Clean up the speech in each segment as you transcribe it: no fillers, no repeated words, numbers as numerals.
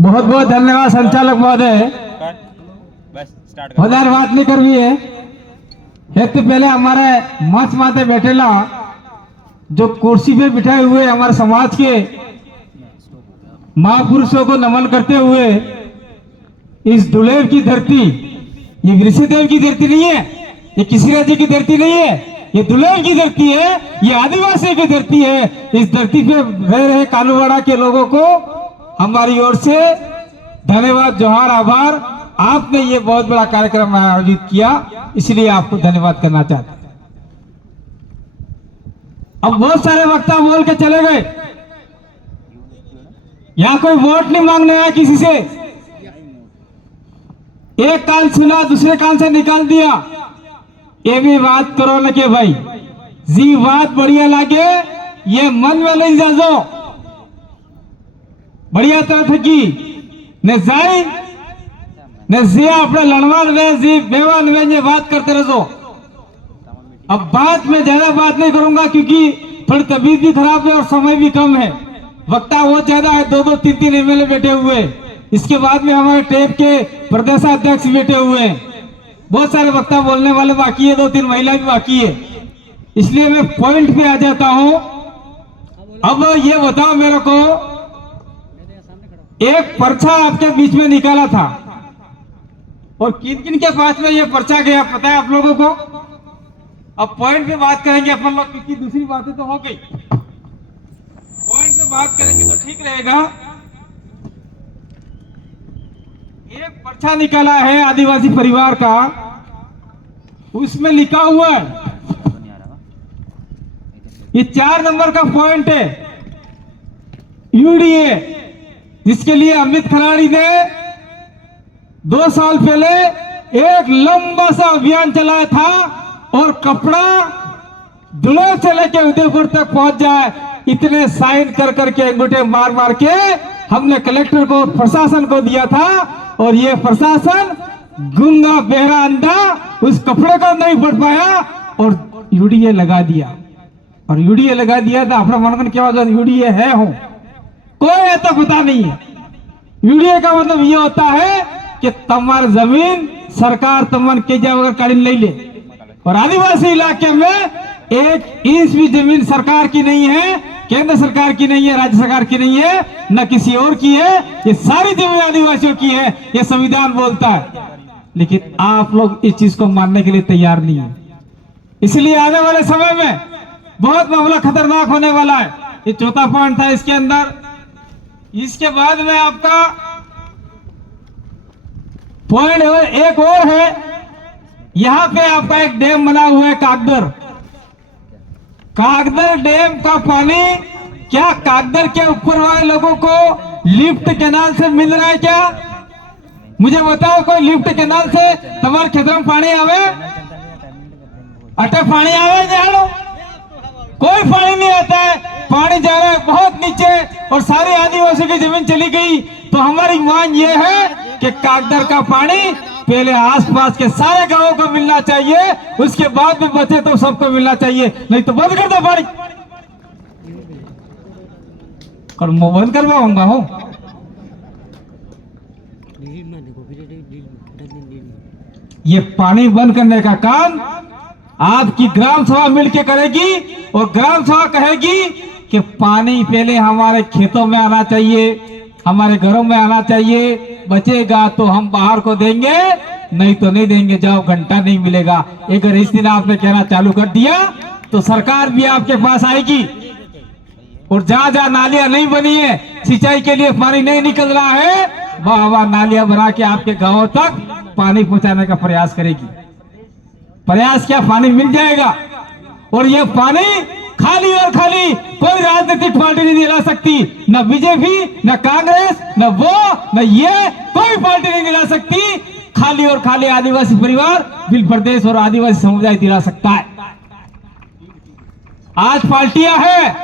बहुत बहुत धन्यवाद संचालक महोदय। हजार बात नहीं करवी है। तो पहले हमारे मंच माते बैठेला जो कुर्सी पे बिठाए हुए हमारे समाज के महापुरुषों को नमन करते हुए इस दुलेर की धरती, ये ऋषिदेव की धरती नहीं है, ये किसी राज्य की धरती नहीं है, ये दुलेर की धरती है, ये आदिवासी की धरती है। इस धरती पे रह रहे कालूवाड़ा के लोगों को हमारी ओर से धन्यवाद, जोहार, आभार। आपने ये बहुत बड़ा कार्यक्रम आयोजित किया, इसलिए आपको धन्यवाद करना चाहते हैं। अब बहुत सारे वक्ता बोल के चले गए, यहाँ कोई वोट नहीं मांगने आया किसी से। एक कान सुना दूसरे कान से निकाल दिया। ये भी बात करो न के भाई जी बात बढ़िया लागे, ये मन में नहीं जाजो बढ़िया तरह थकी ने जाई ने जिया अपने लड़वान में जी बेवान में ये बात करते रहो। अब बात में ज्यादा बात नहीं करूंगा क्योंकि थोड़ी तबीयत भी खराब है और समय भी कम है। वक्ता बहुत ज्यादा है, 2-2, 3-3 एमएलए बैठे हुए। इसके बाद में हमारे टेप के प्रदेशाध्यक्ष बैठे हुए हैं। बहुत सारे वक्ता बोलने वाले बाकी है, 2-3 महिला भी बाकी है। इसलिए मैं पॉइंट पे आ जाता हूं। अब ये बताओ मेरे को, एक पर्चा आपके बीच में निकाला था और किन किन के पास में ये पर्चा गया पता है आप लोगों को? अब पॉइंट पे बात करेंगे अपन लोग, क्योंकि दूसरी बातें तो हो गई। पॉइंट पे बात करेंगे तो ठीक रहेगा। एक पर्चा निकाला है आदिवासी परिवार का, उसमें लिखा हुआ है, ये 4 नंबर का पॉइंट है, यूडीए, जिसके लिए अमित खराड़ी ने 2 साल पहले एक लंबा सा अभियान चलाया था और कपड़ा दुलेर से लेकर उदयपुर तक पहुंच जाए, इतने साइन कर करके अंगूठे मार मार के हमने कलेक्टर को, प्रशासन को दिया था। और ये प्रशासन गूंगा बहरा अंधा उस कपड़े को नहीं पढ़ पाया और यूडीए लगा दिया। और यूडीए लगा दिया था, अपना मन क्या होता है यूडीए है हो, कोई ऐसा पता नहीं है। यूडीए का मतलब ये होता है कि तमार जमीन सरकार तमन के जाकर काढ़ ले ले। और आदिवासी इलाके में 1 इंच भी जमीन सरकार की नहीं है, केंद्र सरकार की नहीं है, राज्य सरकार की नहीं है, न किसी और की है। ये सारी जमीन आदिवासियों की है, ये संविधान बोलता है। लेकिन आप लोग इस चीज को मानने के लिए तैयार नहीं है। इसलिए आने वाले समय में बहुत मामला खतरनाक होने वाला है। ये चौथा पॉइंट था इसके अंदर। इसके बाद में आपका पॉइंट एक और है, यहां पे आपका एक डैम बना हुआ है कागदर। कागदर डैम का पानी क्या कागदर के ऊपर वाले लोगों को लिफ्ट कैनाल से मिल रहा है क्या? मुझे बताओ, कोई लिफ्ट कैनाल से तुम्हारे खेतों में पानी आवे? अटे पानी आवे जानो? कोई पानी नहीं आता है। पानी जा रहा है बहुत नीचे और सारी आदिवासी की जमीन चली गई। तो हमारी मांग ये है कि कागदर का पानी पहले आसपास के सारे गांवों को मिलना चाहिए, उसके बाद में बचे तो सबको मिलना चाहिए, नहीं तो बंद कर दो पानी। और मैं बंद करवाऊंगा हूं। ये पानी बंद करने का काम आपकी ग्राम सभा मिलकर करेगी और ग्राम सभा कहेगी कि पानी पहले हमारे खेतों में आना चाहिए, हमारे घरों में आना चाहिए। बचेगा तो हम बाहर को देंगे, नहीं तो नहीं देंगे, जाओ घंटा नहीं मिलेगा। अगर इस दिन आपने कहना चालू कर दिया तो सरकार भी आपके पास आएगी। और जहां जहां नालियां नहीं बनी है, सिंचाई के लिए पानी नहीं निकल रहा है, वहां नालियां बना के आपके गांवों तक पानी पहुंचाने का प्रयास करेगी। प्रयास क्या, पानी मिल जाएगा। और ये पानी खाली और खाली कोई राजनीतिक पार्टी नहीं दिला सकती, न बीजेपी, न कांग्रेस, न वो, न ये, कोई पार्टी नहीं दिला सकती। खाली और खाली आदिवासी परिवार, बिल प्रदेश और आदिवासी समुदाय दिला सकता है। आज पार्टियां हैं,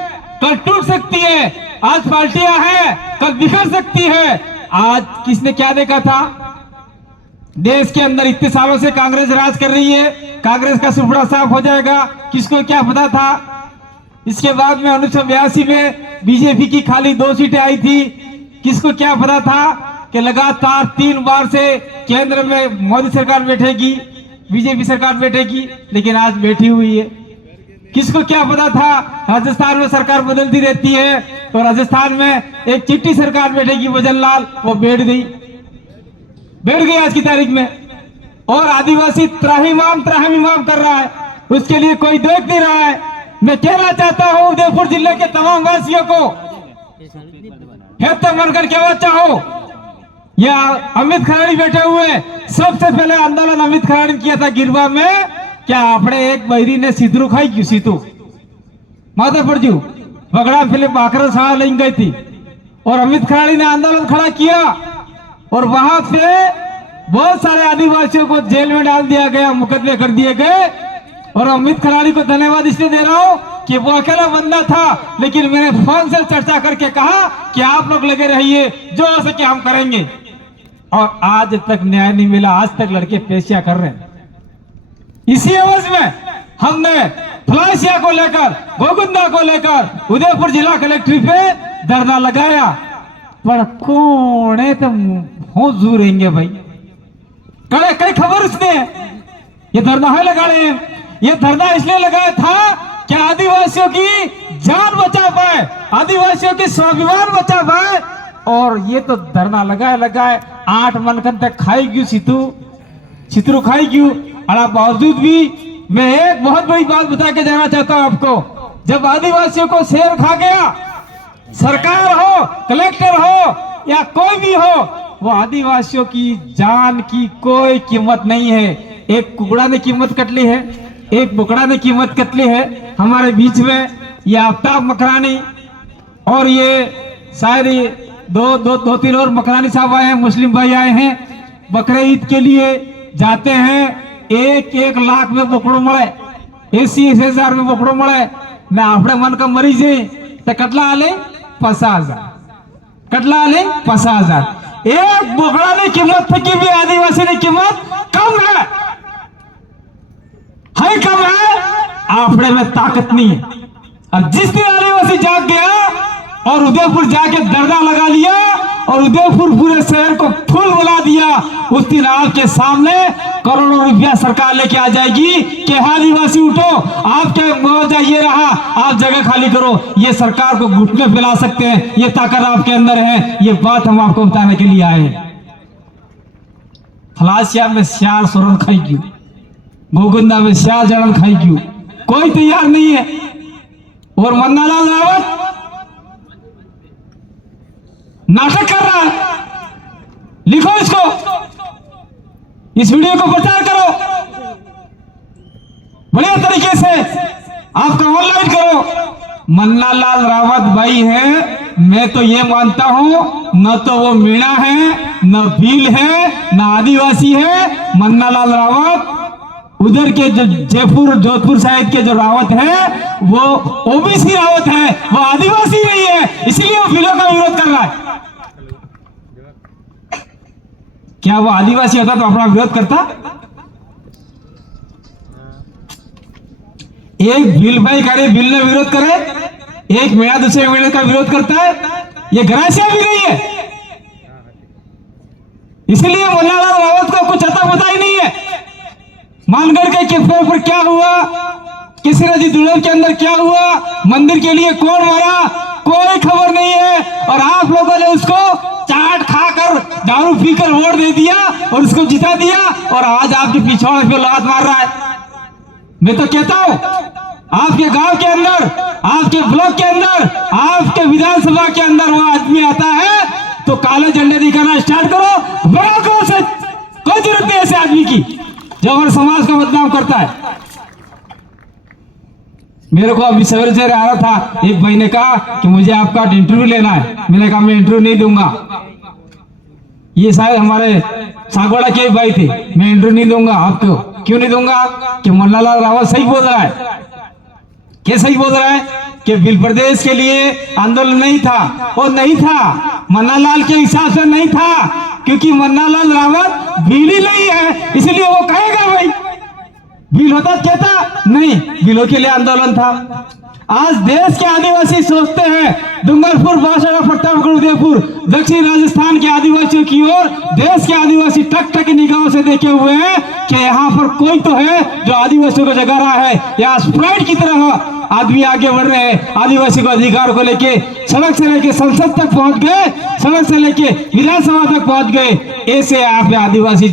कल टूट सकती है। आज पार्टियां हैं, कल बिखर सकती है। आज किसने क्या देखा था? देश के अंदर इतने सालों से कांग्रेस राज कर रही है, कांग्रेस का सुपड़ा साफ हो जाएगा, किसको क्या पता था? इसके बाद में 1982 में बीजेपी की खाली 2 सीटें आई थी, किसको क्या पता था? कि लगातार 3 बार से केंद्र में मोदी सरकार बैठेगी, बीजेपी सरकार बैठेगी, लेकिन आज बैठी हुई है। किसको क्या पता था राजस्थान में सरकार बदलती रहती है, तो राजस्थान में एक चिट्ठी सरकार बैठेगी भजन लाल, वो बैठ गई आज की तारीख में। और आदिवासी त्राहिमाम कर रहा है, उसके लिए कोई देख नहीं रहा है। मैं कहना चाहता हूं उदयपुर जिले के तमाम वासियों को, तो मनकर कहना चाहो, या अमित खराड़ी बैठे हुए, सबसे पहले आंदोलन अमित खराड़ी ने किया था गिरवा में। क्या आपने एक बहरी ने सीतरू खाई क्यों? सीतू माधोपुर जी बगड़ा फिलिप आकर सड़ा ले गई थी, और अमित खराड़ी ने आंदोलन खड़ा किया, और वहां से बहुत सारे आदिवासियों को जेल में डाल दिया गया, मुकदमे कर दिए गए। और अमित खराड़ी को धन्यवाद इसलिए दे रहा हूं कि वो अकेला बंदा था, लेकिन मैंने फोन से चर्चा करके कहा कि आप लोग लगे रहिए, जो हो सके हम करेंगे। और आज तक न्याय नहीं मिला, आज तक लड़के पेशिया कर रहे हैं। इसी अवधि में हमने फलासिया को लेकर, गोगुंदा को लेकर उदयपुर जिला कलेक्ट्रेट पे धरना लगाया, पर कौन है तो हो रहेंगे भाई, कड़े कई खबर उसने ये धरना है लगा रहे हैं। ये धरना इसलिए लगाया था कि आदिवासियों की जान बचा पाए, आदिवासियों की स्वाभिमान बचा पाए। और ये तो धरना लगाए 8 मन तक खाई क्यों चित्रू खाई क्यों? और बावजूद भी मैं एक बहुत बड़ी बात बता के जाना चाहता हूं आपको, जब आदिवासियों को शेर खा गया, सरकार हो, कलेक्टर हो या कोई भी हो, वो आदिवासियों की जान की कोई कीमत नहीं है। एक कुकड़ा ने कीमत कट ली है, एक बुकड़ा ने कीमत कट ली है। हमारे बीच में ये आफ्ताब मकरानी और ये शायद दो तीन और मकरानी साहब आए हैं, मुस्लिम भाई आए हैं, बकरे ईद के लिए जाते हैं। 1 लाख में बोकड़ो मळे, 80,000 में बोकड़ो मळे। मैं आपने मन का मरीज है तो कटला आले 50,000, कटला आले 50,000। एक बोकड़ा ने कीमत की भी आदिवासी ने कीमत कम है कम है। आपने में ताकत नहीं है। और जिस दिन आदिवासी जाग गया और उदयपुर जाके धरना लगा लिया और उदयपुर पूरे शहर को फूल बुला दिया, उस दिन आपके सामने करोड़ों रुपया सरकार लेके आ जाएगी कि आदिवासी उठो, आपके मुआवजा ये रहा, आप जगह खाली करो। ये सरकार को घुटने फैला सकते हैं, ये ताकत आपके अंदर है। ये बात हम आपको बताने के लिए आए हैं। फलासिया में श्यार सुरन खाई क्यों, गोगुंदा में श्यार जड़न खाई क्यों? कोई तैयार नहीं है। और मन्नालाल रावत नाटक कर रहा है। लिखो इसको, इस वीडियो को प्रचार करो, बढ़िया तरीके से आपका ऑनलाइन करो। मन्नालाल रावत भाई है, मैं तो ये मानता हूं, न तो वो मीणा है, न भील है, न आदिवासी है। मन्नालाल रावत उधर के जो जयपुर जोधपुर साइड के जो रावत है वो ओबीसी रावत है, वो आदिवासी नहीं है, इसलिए वो बिलों का विरोध कर रहा है। क्या वो आदिवासी होता तो अपना विरोध करता? एक भील भाई करे, भील ने विरोध करे, एक मेरा दूसरे मेरे का विरोध करता है, ये गरासिया भी नहीं है। इसलिए मन्नालाल रावत को कुछ अता पता ही नहीं है। मानगढ़ के किफे पर क्या हुआ, किसी नदी दुल्हन के अंदर क्या हुआ, मंदिर के लिए कौन मरा, कोई खबर नहीं है। और आप लोगों ने उसको चाट खाकर दारू पीकर वोट दे दिया और उसको जिता दिया, और आज आपके पिछवाड़े पे लात मार रहा है। मैं तो कहता हूं, आपके गांव के अंदर, आपके ब्लॉक के अंदर, आपके विधानसभा के अंदर वो आदमी आता है तो काले झंडे दिखाना स्टार्ट करो। बड़ा कौन से, कोई जरूरत नहीं ऐसे आदमी की जो हमारे समाज को बदनाम करता है। मेरे को अभी सवेरे सवेरे आ रहा था, एक भाई ने कहा कि मुझे आपका इंटरव्यू लेना है। मैंने कहा मैं इंटरव्यू नहीं दूंगा। ये शायद हमारे सागवाड़ा के भाई थे। मैं इंटरव्यू नहीं दूंगा आपको। क्यों नहीं दूंगा? कि मन्नालाल रावत सही बोल रहा है। क्या सही बोल रहा है? कि भील प्रदेश के लिए आंदोलन नहीं था, वो नहीं था, मन्नालाल के हिसाब से नहीं था, क्योंकि मन्नालाल रावत भील ही नहीं है, इसलिए वो कहेगा भाई भील होता क्या था? नहीं, भीलों के लिए आंदोलन था। आज देश के आदिवासी सोचते हैं डूंगरपुर, बांसवाड़ा, प्रतापगढ़, उदयपुर, दक्षिण राजस्थान के आदिवासियों की ओर देश के आदिवासी टक टक निगाहों से देखे हुए हैं कि यहाँ पर कोई तो है जो आदिवासियों को जगा रहा है। यहाँ स्प्राइट की तरह आदमी आगे बढ़ रहे हैं, आदिवासी को अधिकार को लेके सड़क से लेके संसद तक पहुंच गए, सड़क से लेके विधानसभा तक पहुंच गए। ऐसे यहाँ पे आदिवासी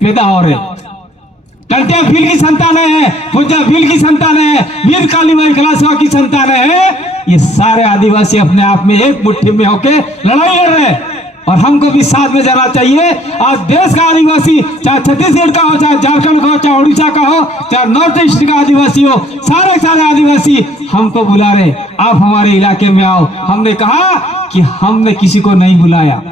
पैदा हो रहे। कंटिया भील की संतानें हैं, पुंजा भील की संतानें हैं, वीर कालीबाई कलासवा की संतानें हैं। ये सारे आदिवासी अपने आप में एक मुट्ठी में होके लड़ाई लड़ रहे हैं और हमको भी साथ में जाना चाहिए। आज देश का आदिवासी, चाहे छत्तीसगढ़ का हो, चाहे झारखंड का हो, चाहे उड़ीसा का हो, चाहे नॉर्थ ईस्ट का आदिवासी हो, सारे आदिवासी हमको बुला रहे, आप हमारे इलाके में आओ। हमने कहा कि हमने किसी को नहीं बुलाया,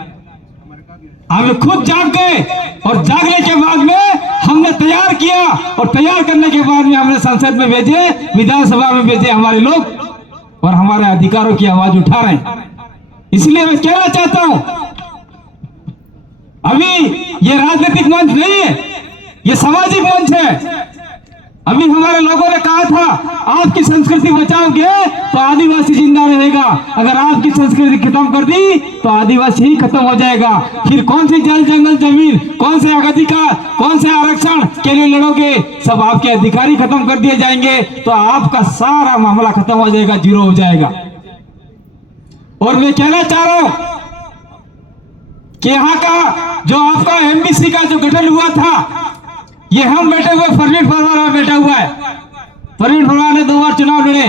हमें खुद जाग गए और जागने के बाद में हमने तैयार किया और तैयार करने के बाद में हमने संसद में भेजे, विधानसभा में भेजे हमारे लोग और हमारे अधिकारों की आवाज उठा रहे हैं। इसलिए मैं कहना चाहता हूं, अभी ये राजनीतिक मंच नहीं है, ये सामाजिक मंच है। अभी हमारे लोगों ने कहा था आपकी संस्कृति बचाओगे तो आदिवासी जिंदा रहेगा, अगर आपकी संस्कृति खत्म कर दी तो आदिवासी ही खत्म हो जाएगा। फिर कौन सी जल जंगल जमीन, कौन से अधिकार, कौन से आरक्षण के लिए लड़ोगे? सब आपके अधिकारी खत्म कर दिए जाएंगे तो आपका सारा मामला खत्म हो जाएगा, जीरो हो जाएगा। और मैं कहना चाह रहा हूं कि यहाँ का जो आपका एमबीसी का जो गठन हुआ था, ये हम बैठे हुए परवीन परमार में बैठा हुआ है। परवीन परमार ने 2 बार चुनाव लड़े,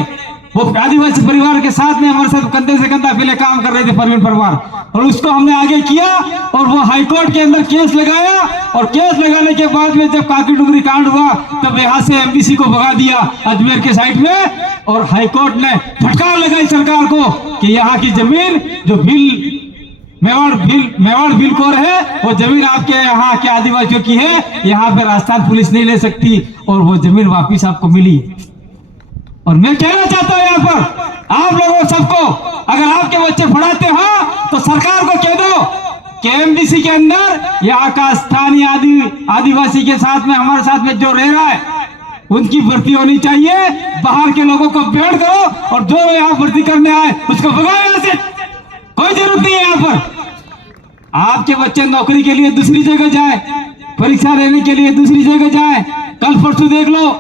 वो आदिवासी परिवार के साथ में हमारे साथ कंधे से कंधा पहले काम कर रहे थे परवीन परमार, और उसको हमने आगे किया और वो हाईकोर्ट के अंदर केस लगाया और केस लगाने के बाद में जब काकी डुगरी कांड हुआ तब यहाँ से एमबीसी को भगा दिया अजमेर के साइड में, और हाईकोर्ट ने फटकार लगाई सरकार को कि यहाँ की जमीन जो भील मेवाड़ भील कोर है वो जमीन आपके यहाँ के आदिवासियों की है, यहाँ पे राजस्थान पुलिस नहीं ले सकती, और वो जमीन वापिस आपको मिली। और मैं कहना चाहता हूँ यहाँ पर आप लोगों सबको, अगर आपके बच्चे पढ़ाते हो तो सरकार को कह दो कि एमडीसी के अंदर यहाँ का स्थानीय आदिवासी के साथ में, हमारे साथ में जो रह रहा है उनकी भर्ती होनी चाहिए। बाहर के लोगों को बैठ करो और जो यहाँ भर्ती करने आए उसको भगाओ यहाँ से, कोई जरूरत नहीं है। यहाँ पर आपके बच्चे नौकरी के लिए दूसरी जगह जाए, परीक्षा देने के लिए दूसरी जगह जाए। कल परसों देख लो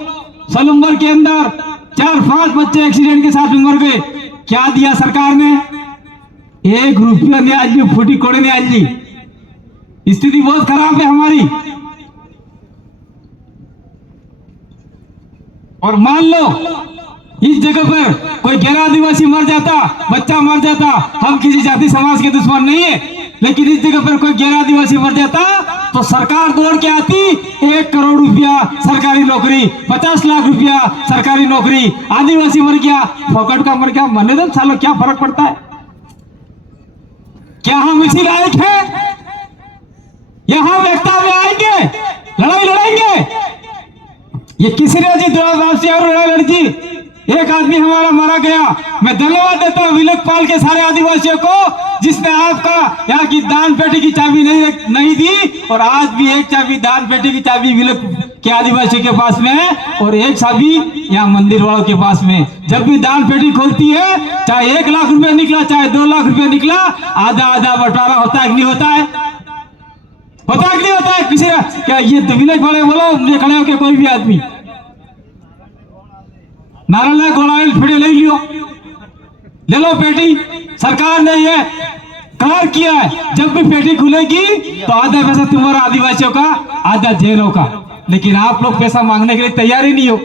सलूम्बर के अंदर 4-5 बच्चे एक्सीडेंट के साथ में मर गए। क्या दिया सरकार ने? 1 रुपया नहीं आज जी, फूटी कोड़े नहीं आज जी। स्थिति बहुत खराब है हमारी। और मान लो इस जगह पर कोई गैर आदिवासी मर जाता, बच्चा मर जाता, हम किसी जाति समाज के दुश्मन नहीं है, लेकिन इस जगह पर कोई गैर आदिवासी मर जाता तो सरकार दौड़ के आती, 1 करोड़ रुपया सरकारी नौकरी, 50 लाख रुपया सरकारी नौकरी। आदिवासी मर गया, फोकट का मर गया, मरने दो सालों, क्या फर्क पड़ता है? क्या हम इसी लायक हैं? यहां हम एकता में आएंगे, लड़ाई लड़ेंगे? ये किसी ने जी लड़ाई जी, एक आदमी हमारा मारा गया। मैं धन्यवाद देता हूँ विलोकपाल के सारे आदिवासियों को जिसने आपका यहाँ की दान पेटी की चाबी नहीं दी, और आज भी एक चाबी, दान पेटी की चाबी विलोक के आदिवासियों के पास में है और एक चाबी यहाँ मंदिर वालों के पास में। जब भी दान पेटी खोलती है, चाहे 1 लाख रुपया निकला, चाहे 2 लाख रुपया निकला, आधा आधा बंटवारा होता है कि नहीं होता है? होता है कि नहीं होता है? किसी क्या ये विलेज वाले बोलो, मुझे खड़े होके कोई भी आदमी नारायण घोड़ा फिर ले लियो, ले लो पेटी। सरकार ने ये करार किया है जब भी पेटी खुलेगी तो आधा पैसा तुम्हारा आदिवासियों का, आधा जेलों का। लेकिन आप लोग पैसा मांगने के लिए तैयार ही नहीं हो।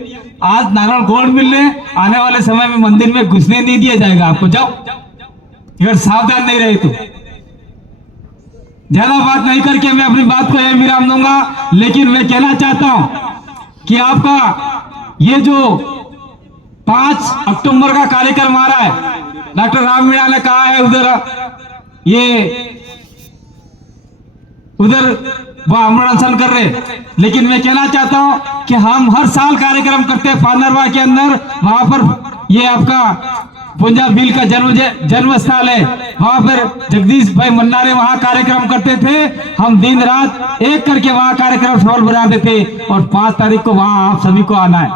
आज नारायण गोल्ड मिल रहे, आने वाले समय में मंदिर में घुसने नहीं दिया जाएगा आपको। जाओ, अगर सावधान नहीं रहे तो। ज्यादा बात नहीं करके मैं अपनी बात को यही विराम दूंगा, लेकिन मैं कहना चाहता हूं कि आपका ये जो 5 अक्टूबर का कार्यक्रम आ रहा है, डॉक्टर राम मीणा ने कहा है उधर वह अमरण कर रहे, लेकिन मैं कहना चाहता हूं कि हम हर साल कार्यक्रम करते हैं पानरवा के अंदर। वहां पर ये आपका पुंजा भील का जन्म स्थल है, वहां पर जगदीश भाई मन्नारे वहां कार्यक्रम करते थे। हम दिन रात एक करके वहां कार्यक्रम सफल बनाते थे और 5 तारीख को वहां आप सभी को आना है।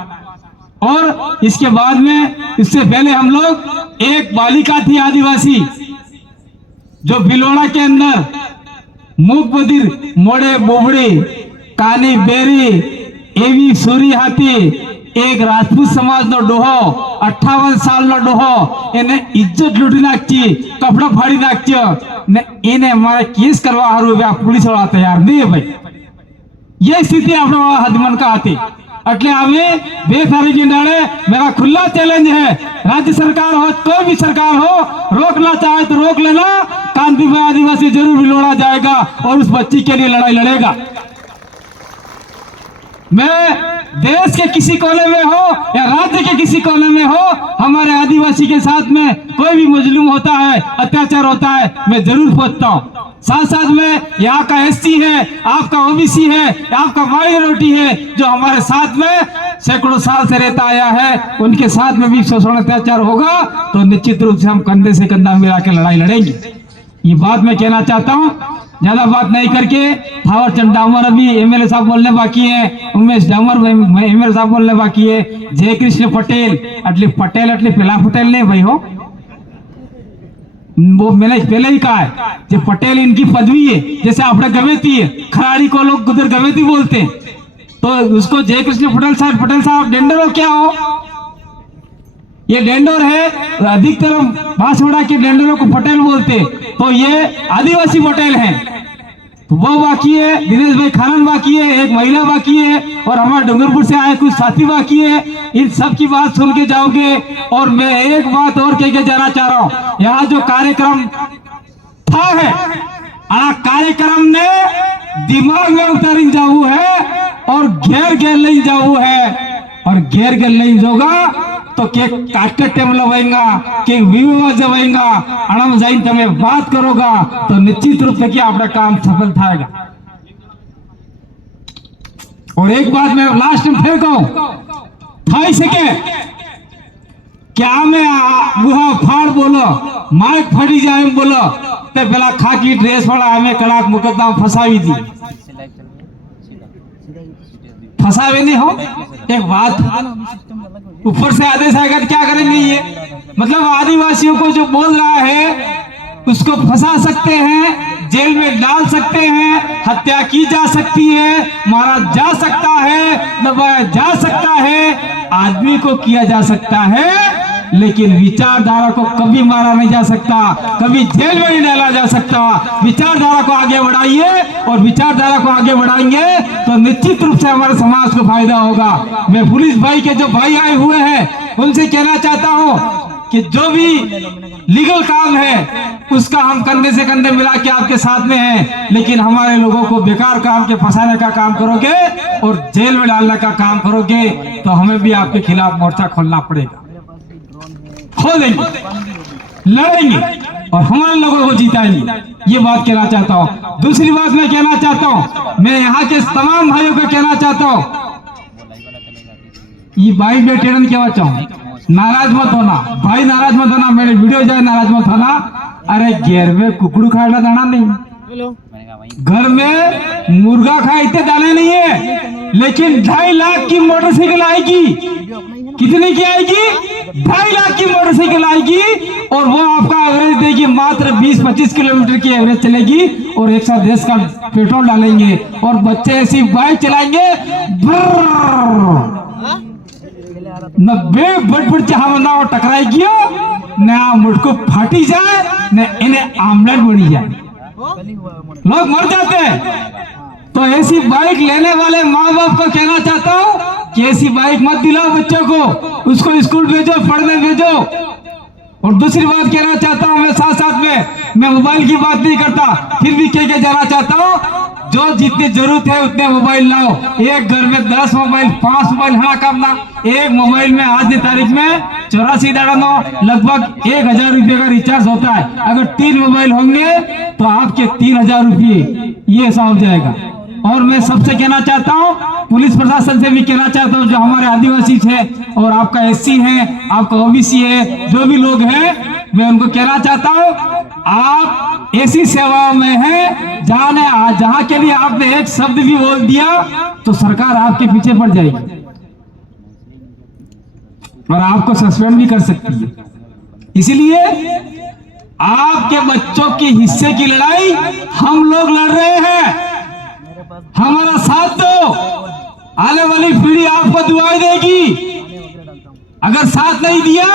और इसके बाद में, इससे पहले हम लोग एक बालिका थी आदिवासी जो भिलवाड़ा के अंदर मूक बधिर, मोड़े बोबड़ी, कानी बेरी, एवी सूरी हाथी, एक राजपूत समाज नो डोहो 58 साल नो डोहो इन्हें इज्जत लूटी नाखी, कपड़ा फाड़ी नाख्यो ने इन्हें हमारे केस करवा हारू पुलिस वाला तैयार नहीं है भाई। ये स्थिति अपना हदमन का आती એટલે અમે 2 तारीख के दाड़े मेरा खुला चैलेंज है, राज्य सरकार हो, कोई भी सरकार हो, रोकना चाहे तो रोक लेना। कांति में आदिवासी जरूर भिलवाड़ा जाएगा और उस बच्ची के लिए लड़ाई लड़ेगा। मैं देश के किसी कोने में हो या राज्य के किसी कोने में हो, हमारे आदिवासी के साथ में कोई भी मजलूम होता है, अत्याचार होता है, मैं जरूर पहुंचता हूँ। साथ साथ में यहाँ का एससी है, आपका ओबीसी है, आपका माइनॉरिटी है, जो हमारे साथ में सैकड़ों साल से रहता आया है, उनके साथ में भी शोषण अत्याचार होगा तो निश्चित रूप से हम कंधे से कंधा मिला के लड़ाई लड़ेंगे। ये बात मैं कहना चाहता हूँ, ज्यादा बात नहीं करके। थावर चंद डामर अभी एमएलए साहब बोलने बाकी है, उमेश डामर एमएलए साहब बोलने बाकी है, जय कृष्ण पटेल એટલે પેલા पटेल नहीं भाई हो, वो मैंने पहले ही कहा है, जो पटेल इनकी पदवी है, जैसे आपने गवेती है, खराड़ी को लोग उधर गवेती बोलते हैं, तो उसको जय कृष्ण पटेल साहब डेंडर हो क्या हो? ये डेंडोर है, अधिकतर बांसवाड़ा के डेंडरों को पटेल बोलते, तो ये आदिवासी पटेल हैं। वो बाकी है, दिनेश भाई खानन बाकी है, एक महिला बाकी है, और हमारे डूंगरपुर से आए कुछ साथी बाकी है। इन सब की बात सुन के जाओगे। और मैं एक बात और कह के जाना चाह रहा हूँ, यहाँ जो कार्यक्रम था है, कार्यक्रम ने दिमाग में उतारी जाऊ है और घेर नहीं जाऊ है, और घेर नहीं जोगा तो के काटे टेम लगाएगा, के विवाह जवाएगा, अणम जाइन तमे बात करोगा तो निश्चित रूप से कि आपका काम सफल थाएगा। और एक बात मैं लास्ट में फिर कहूं, थाई सके क्या मैं बुहा फाड़ बोलो, माइक फटी जाए बोलो, ते पहला खाकी ड्रेस वाला हमें कड़ाक मुकदमा फंसावी दी, फंसावे नहीं हो। एक बात ऊपर से आदेश आएगा क्या करेंगे? ये मतलब आदिवासियों को जो बोल रहा है उसको फंसा सकते हैं, जेल में डाल सकते हैं, हत्या की जा सकती है, मारा जा सकता है, दबाया जा सकता है, आदमी को किया जा सकता है, लेकिन विचारधारा को कभी मारा नहीं जा सकता, कभी जेल में नहीं डाला जा सकता। विचारधारा को आगे बढ़ाइए, और विचारधारा को आगे बढ़ाएंगे तो निश्चित रूप से हमारे समाज को फायदा होगा। मैं पुलिस भाई के जो भाई आए हुए हैं उनसे कहना चाहता हूं कि जो भी लीगल काम है उसका हम कंधे से कंधे मिला के आपके साथ में हैं, लेकिन हमारे लोगों को बेकार काम के फंसाने का काम करोगे और जेल में डालने का काम करोगे तो हमें भी आपके खिलाफ मोर्चा खोलना पड़ेगा। खोलेंगे, लड़ेंगे और हमारे लोगों को जिताएंगे। ये बात कहना चाहता हूँ। दूसरी बात मैं कहना चाहता हूँ, मैं यहाँ के तमाम भाइयों को कहना चाहता हूँ, ये भाई बेटे क्या चाहूँ, नाराज मत होना भाई, नाराज मत होना, मेरे वीडियो जाए नाराज मत होना। अरे घेर में कुकड़ू खाएगा दाना नहीं, घर में मुर्गा खाए इतने दाने नहीं है, लेकिन 2.5 लाख की मोटरसाइकिल आएगी। कितने की आएगी? 2.5 लाख की मोटरसाइकिल आएगी, और वो आपका एवरेज देगी मात्र 20-25 किलोमीटर की एवरेज चलेगी, और 110 का पेट्रोल डालेंगे, और बच्चे ऐसी बाइक चलाएंगे, न बे बड़ चाह बंदा और टकराएगी, न मुझको फाटी जाए, न इन्हें आमलेट बनी जाए, लोग मर जाते हैं। तो ऐसी बाइक लेने वाले माँ बाप को कहना चाहता हूँ कि ऐसी बाइक मत दिलाओ बच्चों को, उसको स्कूल भेजो, पढ़ने भेजो। और दूसरी बात कहना चाहता हूँ, मैं साथ साथ में मैं मोबाइल की बात नहीं करता, फिर भी कह के जाना चाहता हूँ, जो जितनी जरूरत है उतने मोबाइल लाओ। एक घर में 10 मोबाइल 5 मोबाइल हाँ करना। एक मोबाइल में आज की तारीख में 84 दाड़ा लगभग 1000 रुपये का रिचार्ज होता है। अगर 3 मोबाइल होंगे तो आपके 3000 रुपये ये ऐसा हो जाएगा। और मैं सबसे कहना चाहता हूँ, पुलिस प्रशासन से भी कहना चाहता हूँ, जो हमारे आदिवासी है और आपका एससी है, आपका ओबीसी है, जो भी लोग हैं, मैं उनको कहना चाहता हूँ, आप ऐसी सेवाओं में हैं जहां के लिए आपने एक शब्द भी बोल दिया तो सरकार आपके पीछे पड़ जाएगी और आपको सस्पेंड भी कर सकती है। इसलिए आपके बच्चों के हिस्से की लड़ाई हम लोग लड़ रहे हैं, हमारा साथ दो, आने वाली पीढ़ी आपको दुआएं देगी। अगर साथ नहीं दिया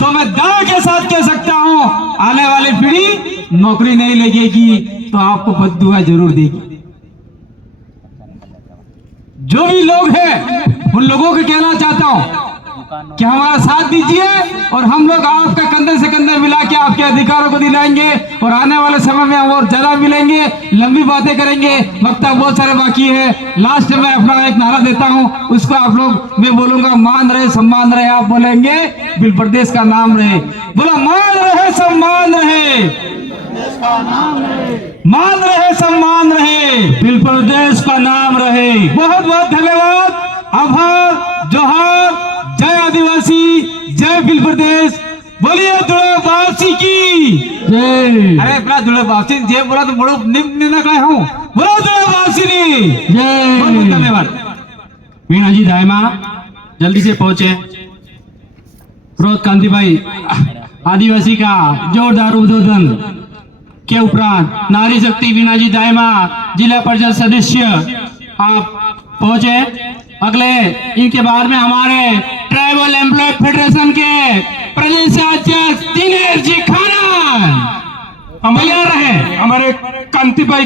तो मैं दाव के साथ कह सकता हूं, आने वाली पीढ़ी नौकरी नहीं लगेगी तो आपको बद्दुआ जरूर देगी। जो भी लोग हैं उन लोगों को कहना चाहता हूं कि हमारा साथ दीजिए और हम लोग आपका कंधे से कंधे मिला के आपके अधिकारों को दिलाएंगे और आने वाले समय में और ज्यादा मिलेंगे, लंबी बातें करेंगे, वक्त बहुत सारे बाकी है। लास्ट में अपना एक नारा देता हूं, उसको आप लोग, मैं बोलूंगा, मान रहे सम्मान रहे, आप बोलेंगे बिल प्रदेश का नाम रहे। बोला, मान रहे सम्मान रहे, मान रहे सम्मान रहे, बिल प्रदेश का नाम रहे। बहुत बहुत धन्यवाद, आभार, जोहार, जय आदिवासी, जय बिल प्रदेश, बोलिए दुर्गावासी की जय। अरे अपना दुर्गावासी जय बोला तो बड़ो निम्न हूँ, बोलो दुर्गावासी जय। धन्यवाद। मीना जी दायमा जल्दी से पहुंचे। रोज कांति भाई आदिवासी का जोरदार उद्बोधन के उपरांत नारी शक्ति वीणा जी दायमा जिला परिषद सदस्य आप पहुंचे। अगले इनके बाद में हमारे ट्राइबल एम्प्लॉय फेडरेशन के प्रदेश अध्यक्ष दिनेश जी खाना तैयार रहे। हमारे कांति भाई